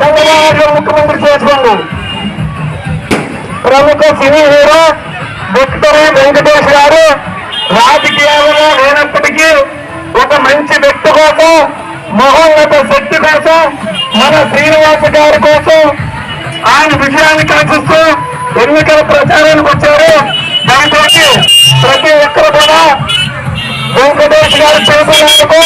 చంద్రబాబు ముఖ్యమంత్రి చేసుకోండి. ప్రముఖ సినీ హీరో విక్టరీ వెంకటేష్ గారు రాజకీయాలలో లేనప్పటికీ ఒక మంచి వ్యక్తి కోసం, మహోన్నత శక్తి కోసం, మన శ్రీనివాస గారి కోసం ఆయన విజయాన్ని కాంక్షిస్తూ ఎన్నికల ప్రచారానికి వచ్చారు. దాంతో ప్రతి ఒక్కరు కూడా వెంకటేష్ గారు చేసినందుకు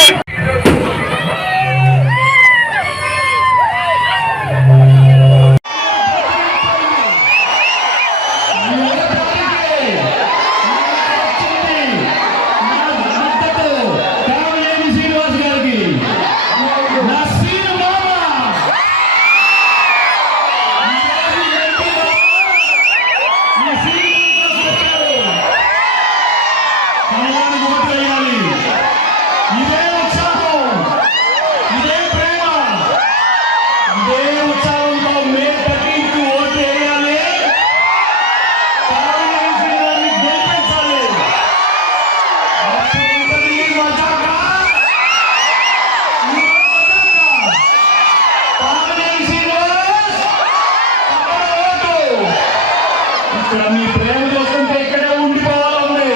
మీ ప్రేమ చూస్తుంటే ఇక్కడే ఉండిపోవాలండి.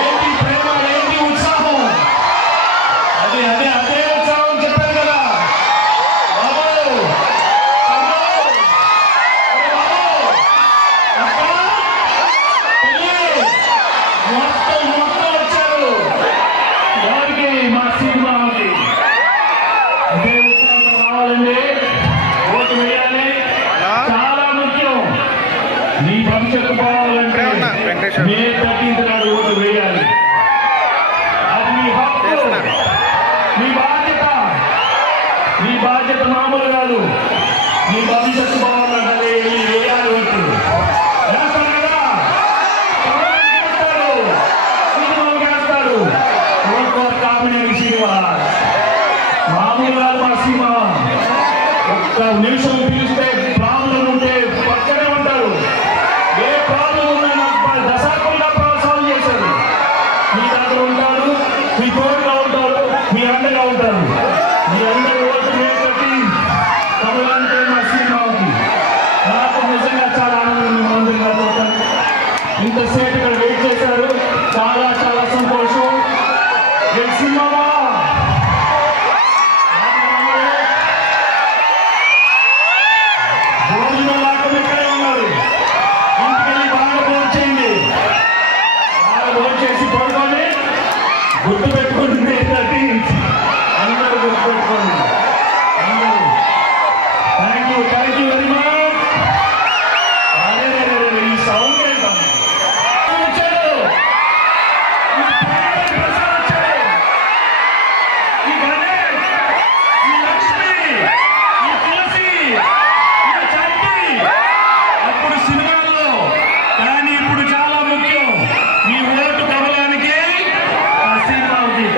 ఏంటి ప్రేమ, ఏంటి ఉత్సాహం, అదే అదే అదే ఉత్సాహం చెప్పారు కదా బాబు. మొత్తం వచ్చారు వారికి, మా సినిమాకి అదే ఉత్సాహం కావాలండి. ఓటు వేయాలి, చాలా ముఖ్యం. నీ భవిష్యత్తు పోవాలంటే మే 13th నాడు ఓటు వేయాలి. అది మీ హక్కు, మీ బాధ్యత. మీ బాధ్యత మామూలు కాదు. మీ భవిష్యత్తు పోవాలంటే వేయాలి ఓటు. వేస్తారు కదా, సినిమాలు వేస్తారు. కామినేని శ్రీనివాస్ మామూలు కాదు. మా సినిమా ఒక్క నిమిషం పిలిస్తే ప్రాబ్లం ఉంటే పక్కనే ఉంటారు. ఏ ప్రాబ్లం ఉన్నా నాకు దశాబ్దంగా సాల్వ్ చేశారు. మీ దగ్గర ఉంటారు, మీ తోడుగా ఉంటారు, మీ అండగా ఉంటారు. మీ అందరూ ఓటు వేసి కమలాంటే మా సినిమాకి నాకు నిజంగా చాలా ఆనందం. అందరూ ఇంతసేపు ఇక్కడ వెయిట్ చేశారు. చాలా చాలా సంతోషం. సినిమా గుర్తు పెట్టుకుంటుంది. అందరూ గుర్తు పెట్టుకోండి. అందరూ థ్యాంక్ యూ వెరీ మచ్. అదే ఈ సౌండ్ ఏంటమ్మా వచ్చాడు. ఈ గణేష్, ఈ లక్ష్మి, ఈ తులసి, ఈ చంటి అప్పుడు సినిమాల్లో, కానీ ఇప్పుడు చాలా ముఖ్యం. మీ ఓటు కమలానికి,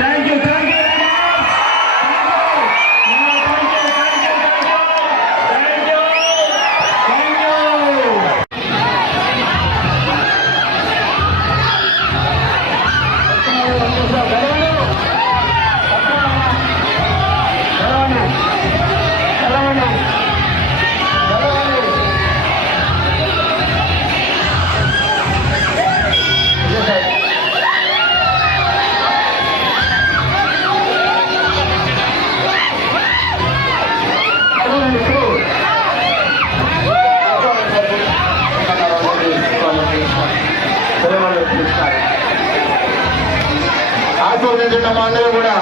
థ్యాంక్ యూ ఆశీర్వదించడం అందరూ కూడా